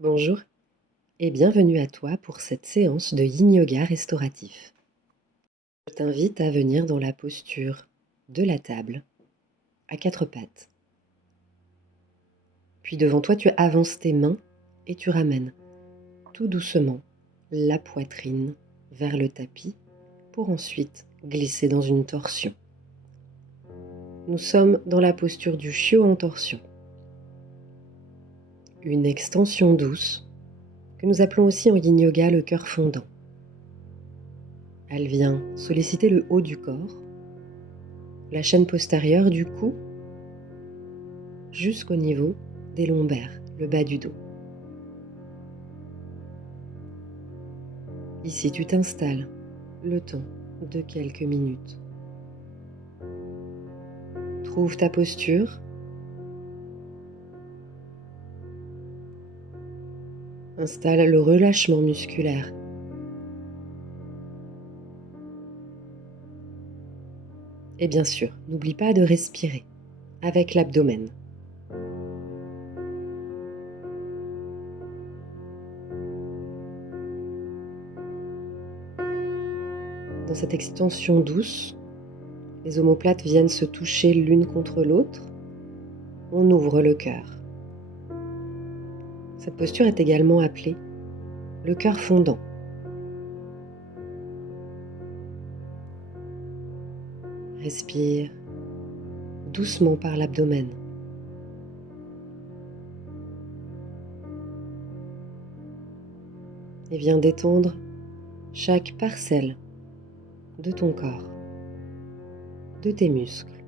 Bonjour et bienvenue à toi pour cette séance de Yin Yoga restauratif. Je t'invite à venir dans la posture de la table, à quatre pattes. Puis devant toi, tu avances tes mains et tu ramènes tout doucement la poitrine vers le tapis pour ensuite glisser dans une torsion. Nous sommes dans la posture du chiot en torsion. Une extension douce que nous appelons aussi en Yin Yoga le cœur fondant. Elle vient solliciter le haut du corps, la chaîne postérieure du cou, jusqu'au niveau des lombaires, le bas du dos. Ici, tu t'installes le temps de quelques minutes. Trouve ta posture. Installe le relâchement musculaire. Et bien sûr, n'oublie pas de respirer avec l'abdomen. Dans cette extension douce, les omoplates viennent se toucher l'une contre l'autre. On ouvre le cœur. Cette posture est également appelée le cœur fondant. Respire doucement par l'abdomen. Et viens détendre chaque parcelle de ton corps, de tes muscles,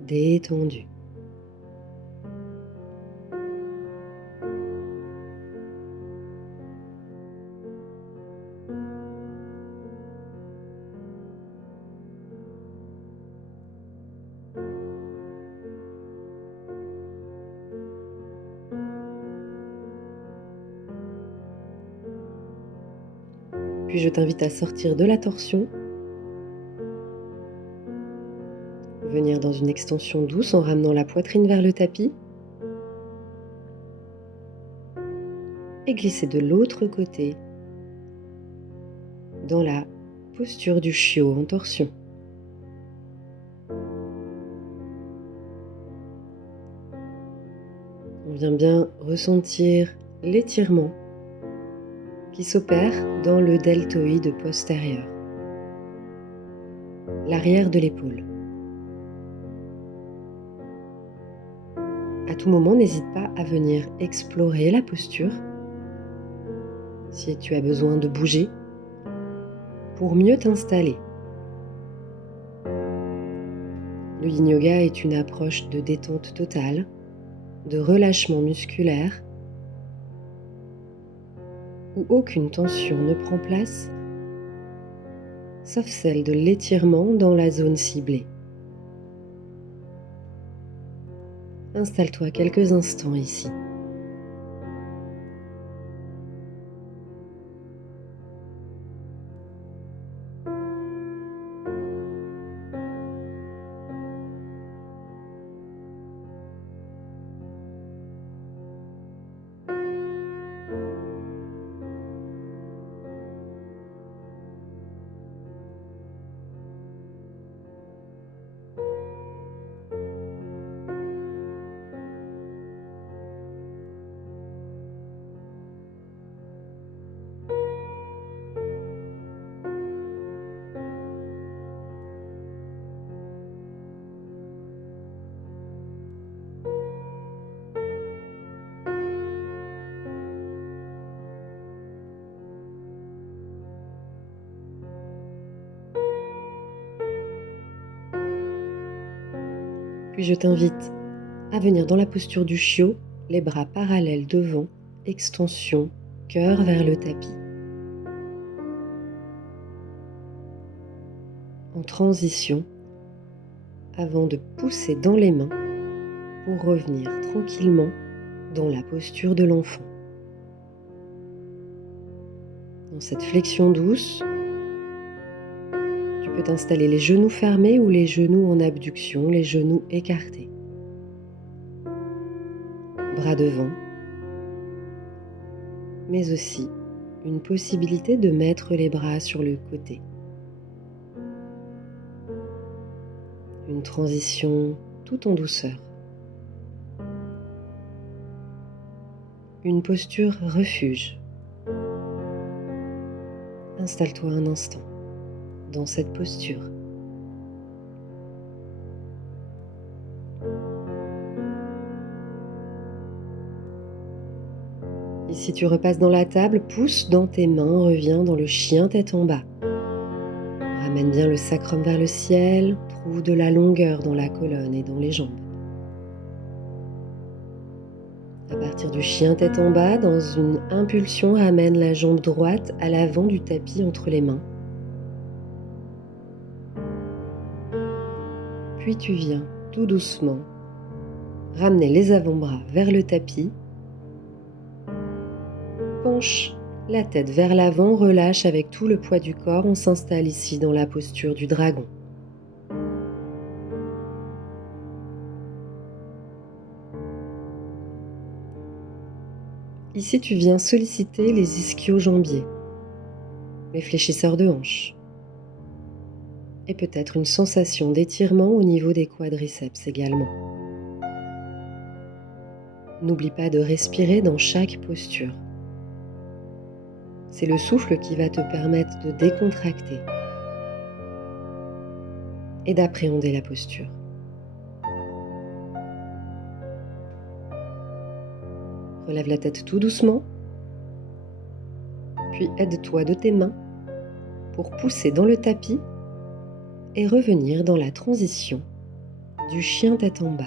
détendus. Puis je t'invite à sortir de la torsion, venir dans une extension douce en ramenant la poitrine vers le tapis et glisser de l'autre côté dans la posture du chiot en torsion. On vient bien ressentir l'étirement qui s'opère dans le deltoïde postérieur, l'arrière de l'épaule. À tout moment, n'hésite pas à venir explorer la posture si tu as besoin de bouger pour mieux t'installer. Le Yin Yoga est une approche de détente totale, de relâchement musculaire, où aucune tension ne prend place, sauf celle de l'étirement dans la zone ciblée. Installe-toi quelques instants ici. Puis je t'invite à venir dans la posture du chiot, les bras parallèles devant, extension, cœur vers le tapis. En transition, avant de pousser dans les mains pour revenir tranquillement dans la posture de l'enfant. Dans cette flexion douce, tu peux t'installer les genoux fermés ou les genoux en abduction, les genoux écartés. Bras devant, mais aussi une possibilité de mettre les bras sur le côté. Une transition tout en douceur. Une posture refuge. Installe-toi un instant dans cette posture. Et si tu repasses dans la table, pousse dans tes mains, reviens dans le chien tête en bas. Ramène bien le sacrum vers le ciel, trouve de la longueur dans la colonne et dans les jambes. À partir du chien tête en bas, dans une impulsion, ramène la jambe droite à l'avant du tapis entre les mains. Puis tu viens tout doucement ramener les avant-bras vers le tapis. Penche la tête vers l'avant, relâche avec tout le poids du corps. On s'installe ici dans la posture du dragon. Ici, tu viens solliciter les ischio-jambiers, les fléchisseurs de hanches, et peut-être une sensation d'étirement au niveau des quadriceps également. N'oublie pas de respirer dans chaque posture. C'est le souffle qui va te permettre de décontracter et d'appréhender la posture. Relève la tête tout doucement, puis aide-toi de tes mains pour pousser dans le tapis et revenir dans la transition du chien tête en bas.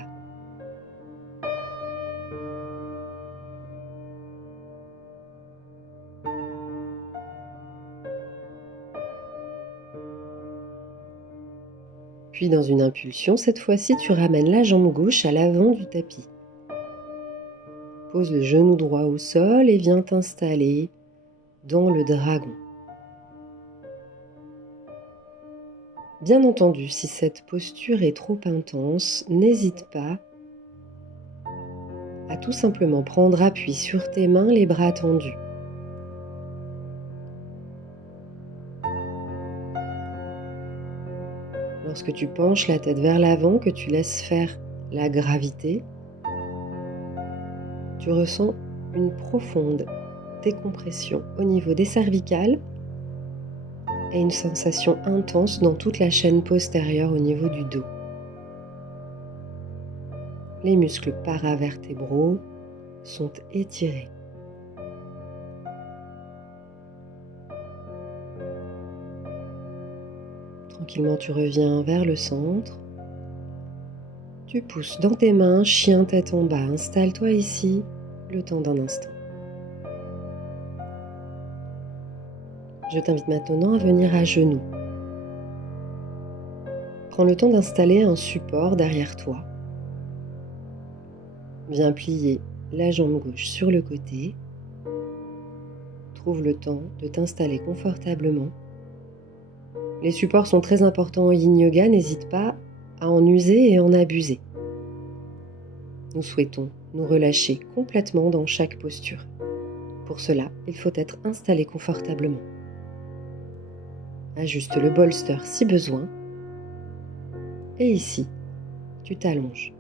Puis dans une impulsion, cette fois-ci, tu ramènes la jambe gauche à l'avant du tapis. Pose le genou droit au sol et viens t'installer dans le dragon. Bien entendu, si cette posture est trop intense, n'hésite pas à tout simplement prendre appui sur tes mains, les bras tendus. Lorsque tu penches la tête vers l'avant, que tu laisses faire la gravité, tu ressens une profonde décompression au niveau des cervicales et une sensation intense dans toute la chaîne postérieure au niveau du dos. Les muscles paravertébraux sont étirés. Tranquillement, tu reviens vers le centre. Tu pousses dans tes mains, chien tête en bas. Installe-toi ici le temps d'un instant. Je t'invite maintenant à venir à genoux. Prends le temps d'installer un support derrière toi. Viens plier la jambe gauche sur le côté. Trouve le temps de t'installer confortablement. Les supports sont très importants en yin yoga, n'hésite pas à en user et en abuser. Nous souhaitons nous relâcher complètement dans chaque posture. Pour cela, il faut être installé confortablement. Ajuste le bolster si besoin. Et ici, tu t'allonges.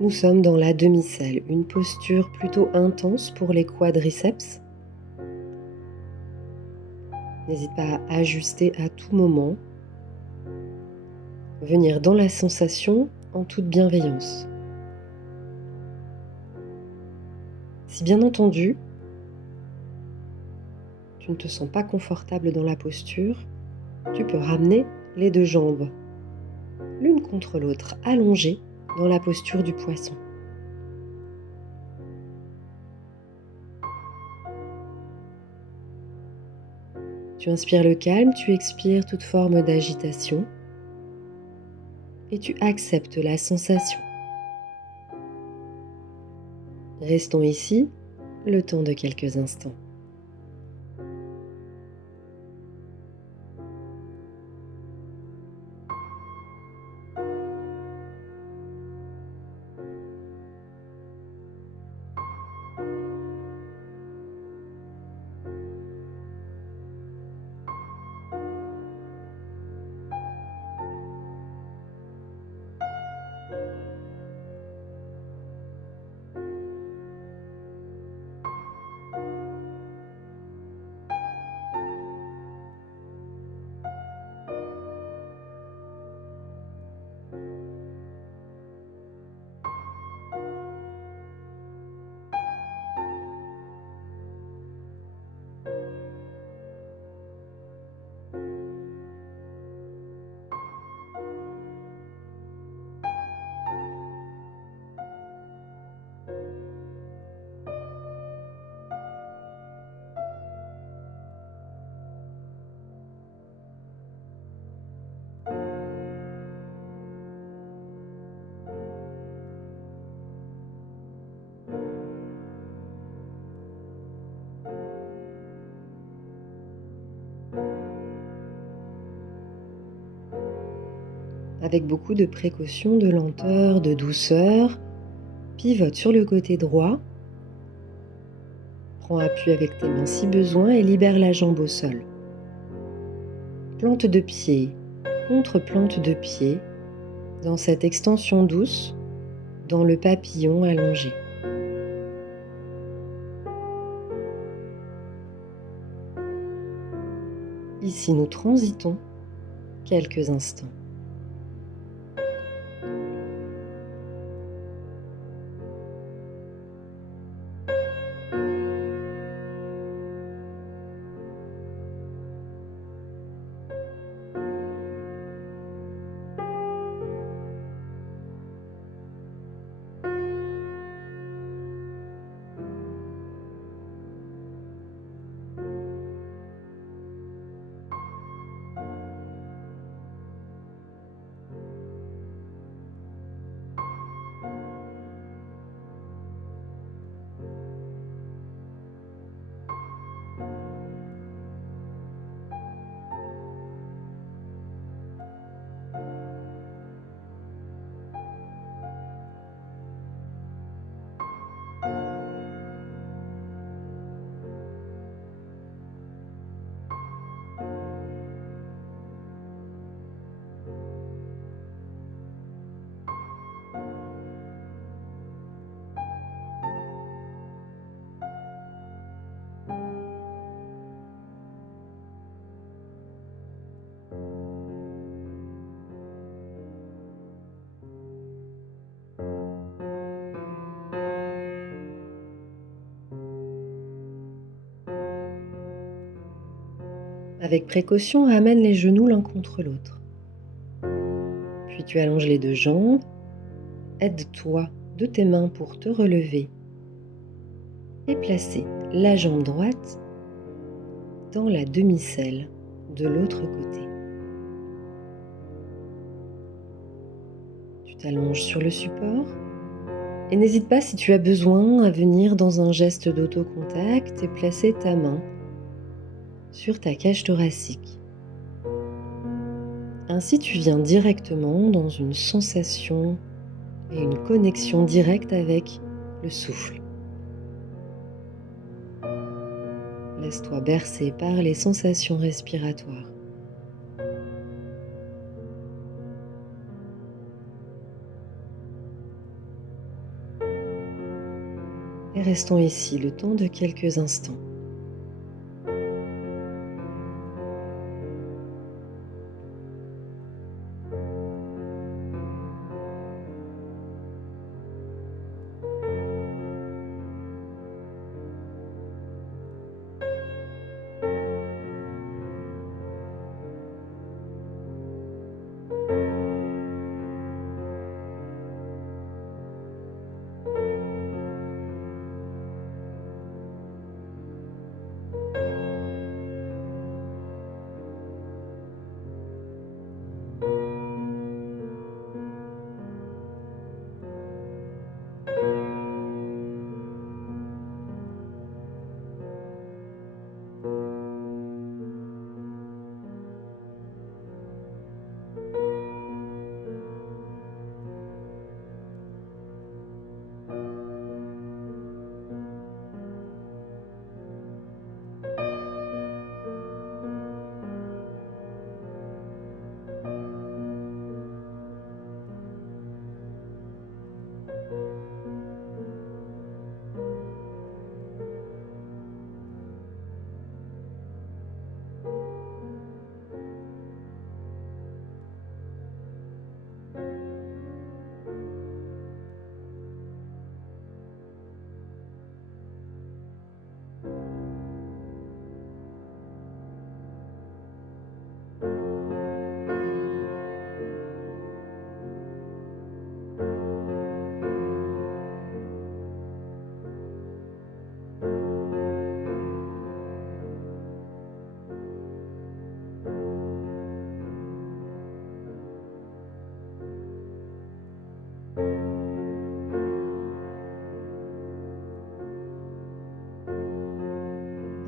Nous sommes dans la demi-selle, une posture plutôt intense pour les quadriceps. N'hésite pas à ajuster à tout moment. Venir dans la sensation en toute bienveillance. Si bien entendu, tu ne te sens pas confortable dans la posture, tu peux ramener les deux jambes l'une contre l'autre, allongées dans la posture du poisson. Tu inspires le calme, tu expires toute forme d'agitation et tu acceptes la sensation. Restons ici le temps de quelques instants. Avec beaucoup de précaution, de lenteur, de douceur, pivote sur le côté droit. Prends appui avec tes mains si besoin et libère la jambe au sol. Plante de pied contre plante de pied dans cette extension douce, dans le papillon allongé. Ici, nous transitons quelques instants. Avec précaution, ramène les genoux l'un contre l'autre. Puis tu allonges les deux jambes. Aide-toi de tes mains pour te relever et placer la jambe droite dans la demi-selle de l'autre côté. Tu t'allonges sur le support et n'hésite pas si tu as besoin à venir dans un geste d'autocontact et placer ta main sur ta cage thoracique. Ainsi, tu viens directement dans une sensation et une connexion directe avec le souffle. Laisse-toi bercer par les sensations respiratoires. Et restons ici le temps de quelques instants.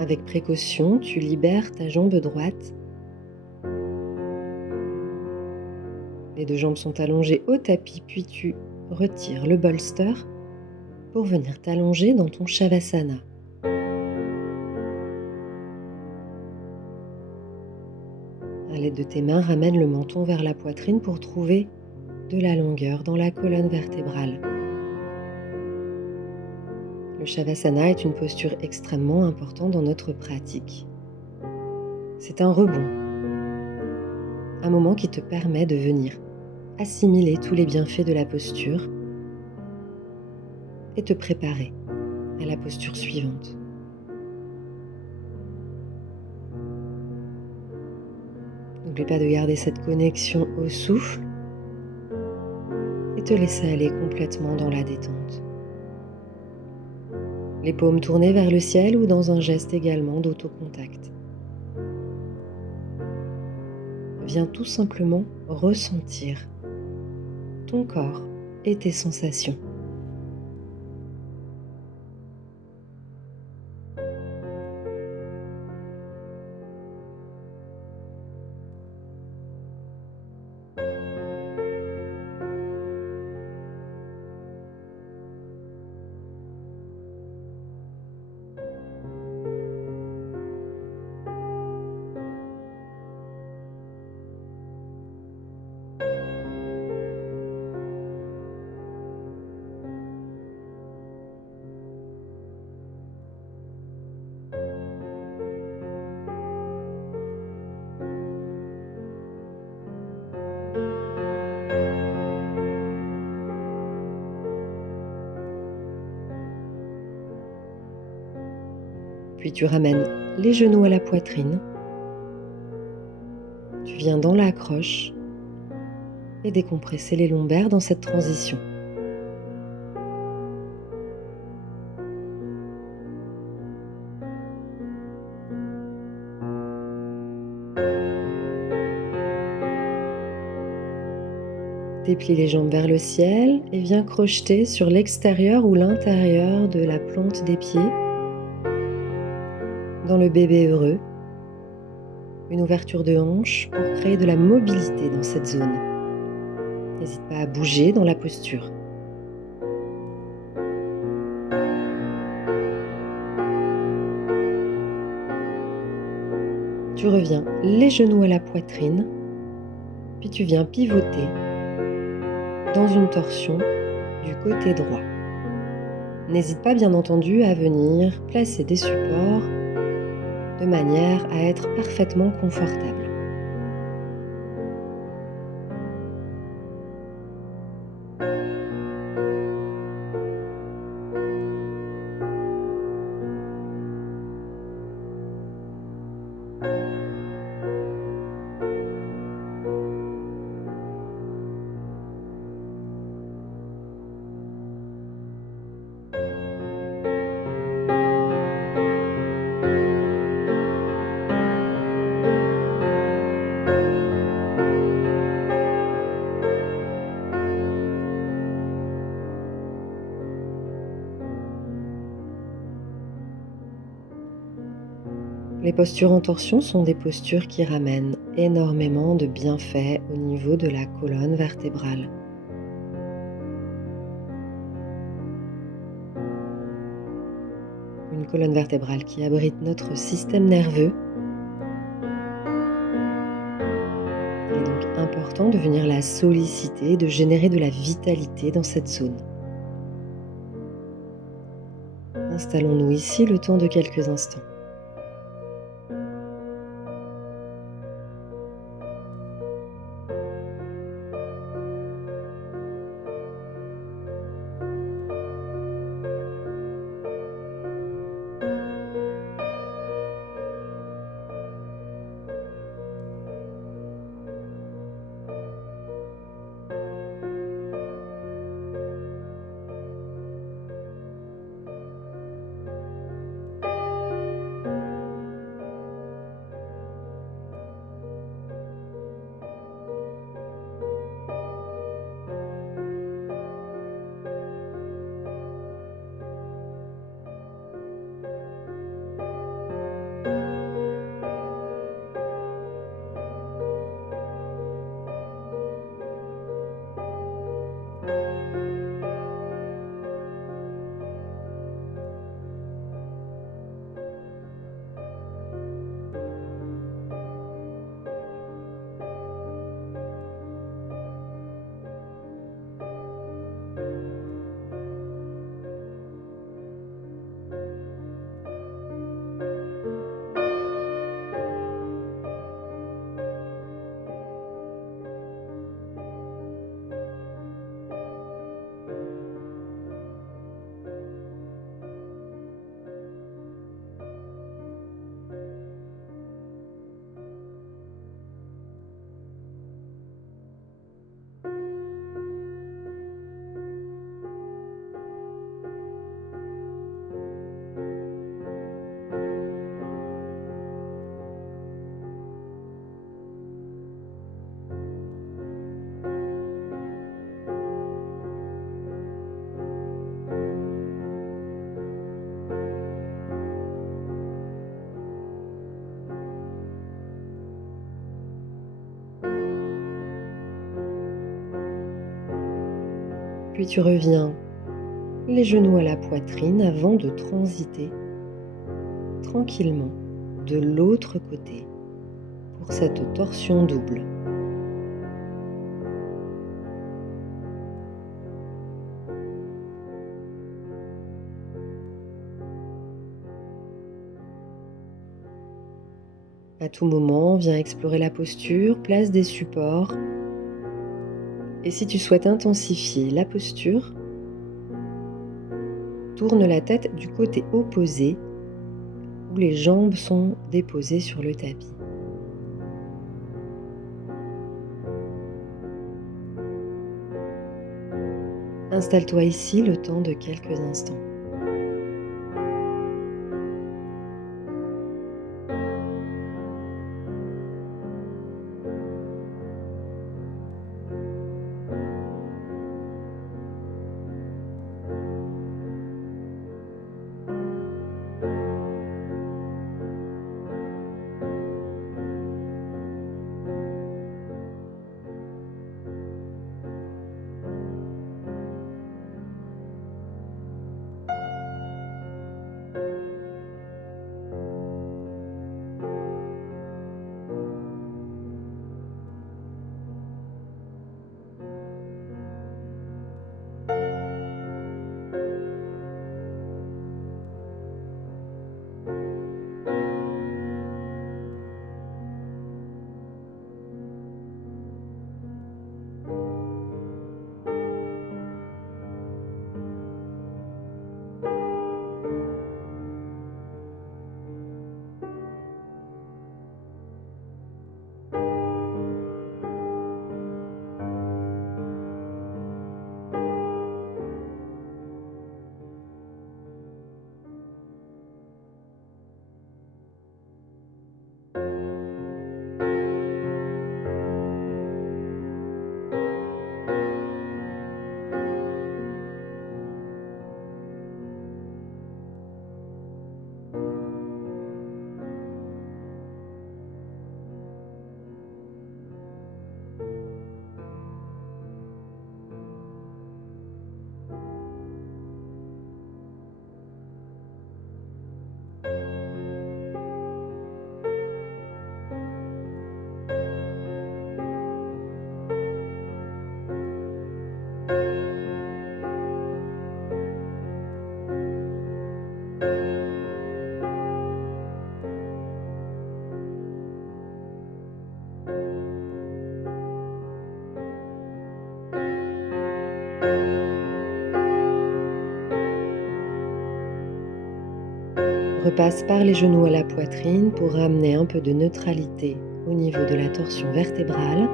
Avec précaution, tu libères ta jambe droite. Les deux jambes sont allongées au tapis, puis tu retires le bolster pour venir t'allonger dans ton Shavasana. À l'aide de tes mains, ramène le menton vers la poitrine pour trouver de la longueur dans la colonne vertébrale. Le Shavasana est une posture extrêmement importante dans notre pratique. C'est un rebond, un moment qui te permet de venir assimiler tous les bienfaits de la posture et te préparer à la posture suivante. N'oublie pas de garder cette connexion au souffle et te laisser aller complètement dans la détente. Les paumes tournées vers le ciel ou dans un geste également d'autocontact. Viens tout simplement ressentir ton corps et tes sensations. Puis tu ramènes les genoux à la poitrine. Tu viens dans l'accroche et décompresser les lombaires dans cette transition. Déplie les jambes vers le ciel et viens crocheter sur l'extérieur ou l'intérieur de la plante des pieds dans le bébé heureux. Une ouverture de hanche pour créer de la mobilité dans cette zone. N'hésite pas à bouger dans la posture. Tu reviens les genoux à la poitrine, puis tu viens pivoter dans une torsion du côté droit. N'hésite pas bien entendu à venir placer des supports de manière à être parfaitement confortable. Les postures en torsion sont des postures qui ramènent énormément de bienfaits au niveau de la colonne vertébrale. Une colonne vertébrale qui abrite notre système nerveux. Il est donc important de venir la solliciter, de générer de la vitalité dans cette zone. Installons-nous ici le temps de quelques instants. Puis tu reviens les genoux à la poitrine avant de transiter tranquillement de l'autre côté pour cette torsion double. À tout moment, viens explorer la posture, place des supports. Et si tu souhaites intensifier la posture, tourne la tête du côté opposé où les jambes sont déposées sur le tapis. Installe-toi ici le temps de quelques instants. Repasse par les genoux à la poitrine pour ramener un peu de neutralité au niveau de la torsion vertébrale.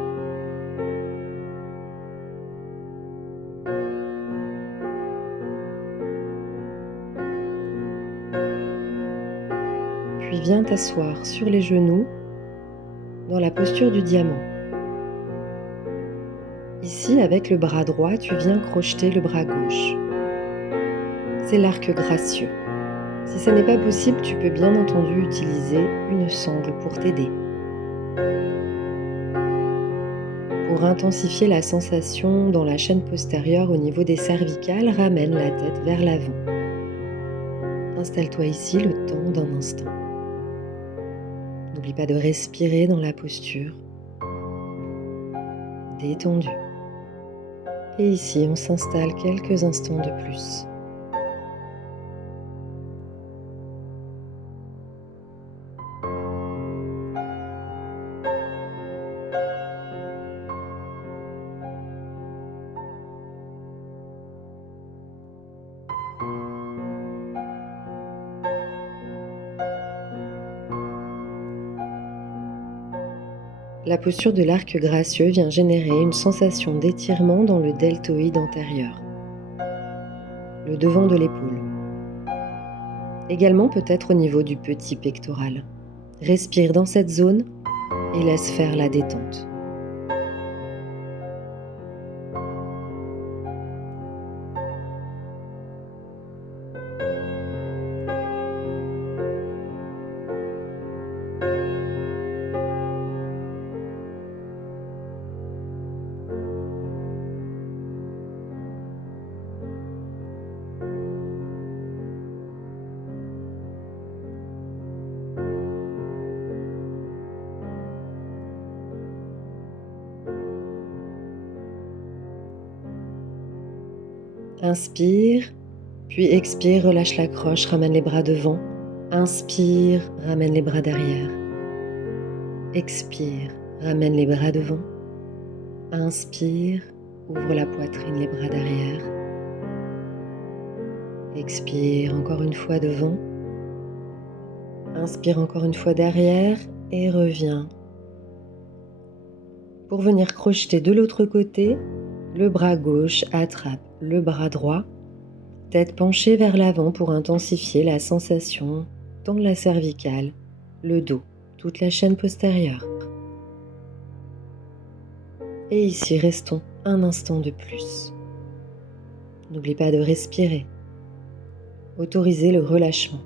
Puis viens t'asseoir sur les genoux dans la posture du diamant. Ici, avec le bras droit, tu viens crocheter le bras gauche. C'est l'arc gracieux. Si ça n'est pas possible, tu peux bien entendu utiliser une sangle pour t'aider. Pour intensifier la sensation dans la chaîne postérieure au niveau des cervicales, ramène la tête vers l'avant. Installe-toi ici le temps d'un instant. N'oublie pas de respirer dans la posture. Détendu. Et ici, on s'installe quelques instants de plus. La posture de l'arc gracieux vient générer une sensation d'étirement dans le deltoïde antérieur, le devant de l'épaule. Également peut-être au niveau du petit pectoral. Respire dans cette zone et laisse faire la détente. Inspire, puis expire, relâche la croche, ramène les bras devant. Inspire, ramène les bras derrière. Expire, ramène les bras devant. Inspire, ouvre la poitrine, les bras derrière. Expire encore une fois devant. Inspire encore une fois derrière et reviens. Pour venir crocheter de l'autre côté, le bras gauche attrape le bras droit, tête penchée vers l'avant pour intensifier la sensation dans la cervicale, le dos, toute la chaîne postérieure. Et ici, restons un instant de plus. N'oublie pas de respirer. Autorisez le relâchement.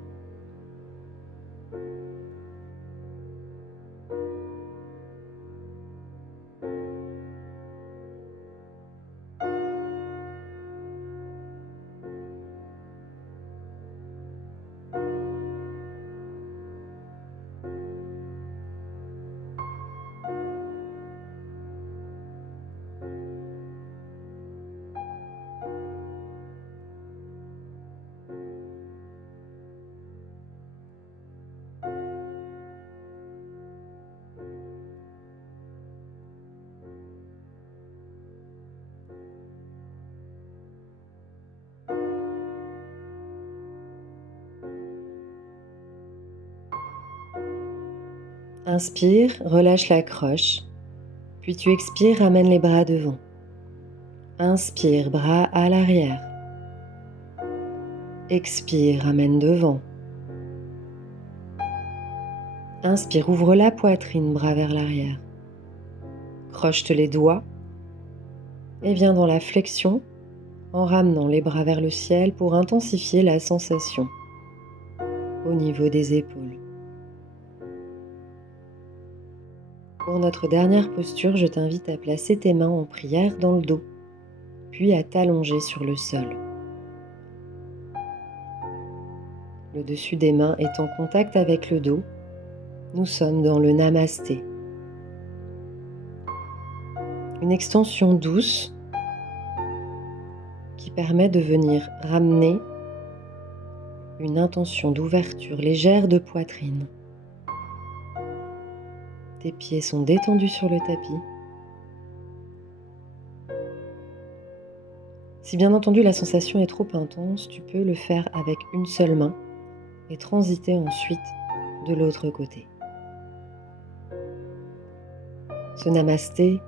Inspire, relâche la croche, puis tu expires, ramène les bras devant. Inspire, bras à l'arrière. Expire, ramène devant. Inspire, ouvre la poitrine, bras vers l'arrière. Croche les doigts et viens dans la flexion en ramenant les bras vers le ciel pour intensifier la sensation au niveau des épaules. Pour notre dernière posture, je t'invite à placer tes mains en prière dans le dos, puis à t'allonger sur le sol. Le dessus des mains est en contact avec le dos. Nous sommes dans le Namasté. Une extension douce qui permet de venir ramener une intention d'ouverture légère de poitrine. Tes pieds sont détendus sur le tapis. Si bien entendu la sensation est trop intense, tu peux le faire avec une seule main et transiter ensuite de l'autre côté. Ce namasté,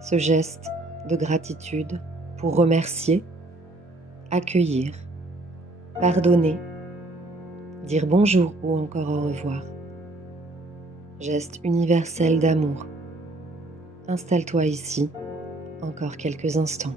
ce geste de gratitude pour remercier, accueillir, pardonner, dire bonjour ou encore au revoir. Geste universel d'amour. Installe-toi ici, encore quelques instants.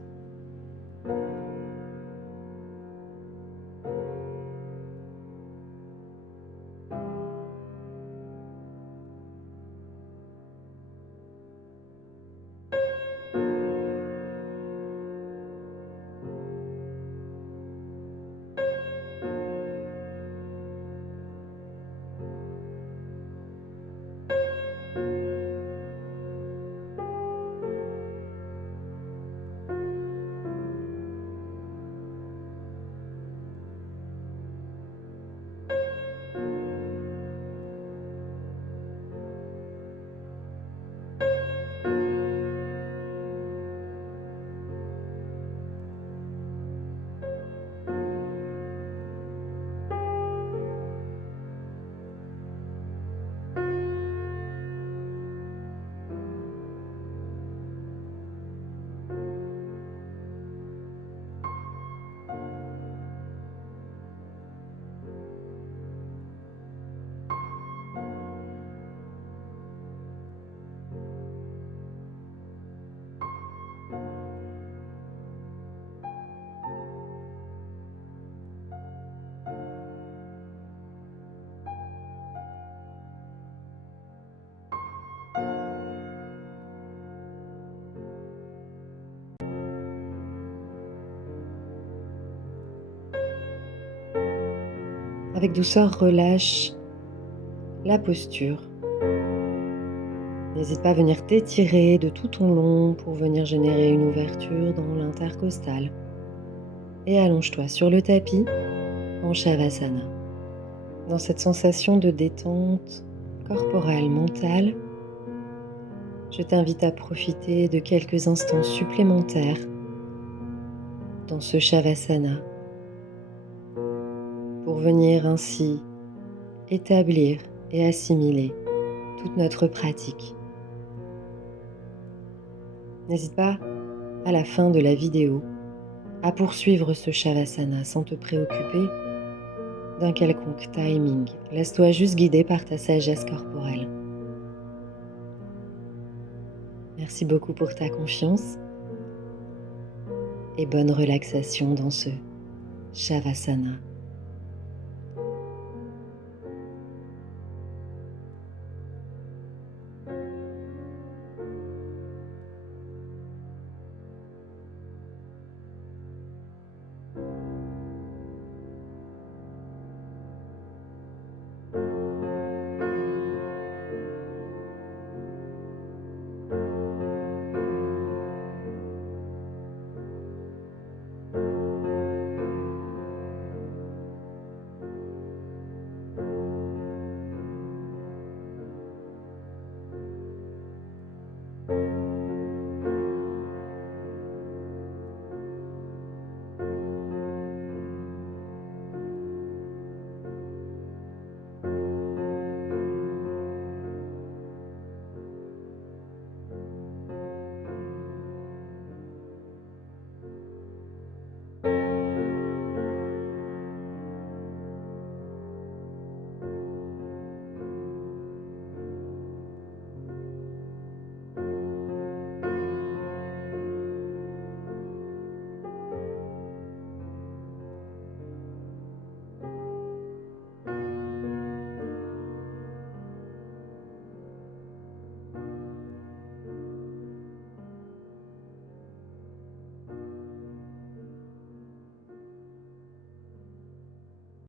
Avec douceur, relâche la posture. N'hésite pas à venir t'étirer de tout ton long pour venir générer une ouverture dans l'intercostal. et allonge-toi sur le tapis en Shavasana. Dans cette sensation de détente corporelle, mentale, je t'invite à profiter de quelques instants supplémentaires dans ce Shavasana pour venir ainsi établir et assimiler toute notre pratique. N'hésite pas, à la fin de la vidéo, à poursuivre ce Shavasana sans te préoccuper d'un quelconque timing. Laisse-toi juste guider par ta sagesse corporelle. Merci beaucoup pour ta confiance et bonne relaxation dans ce Shavasana.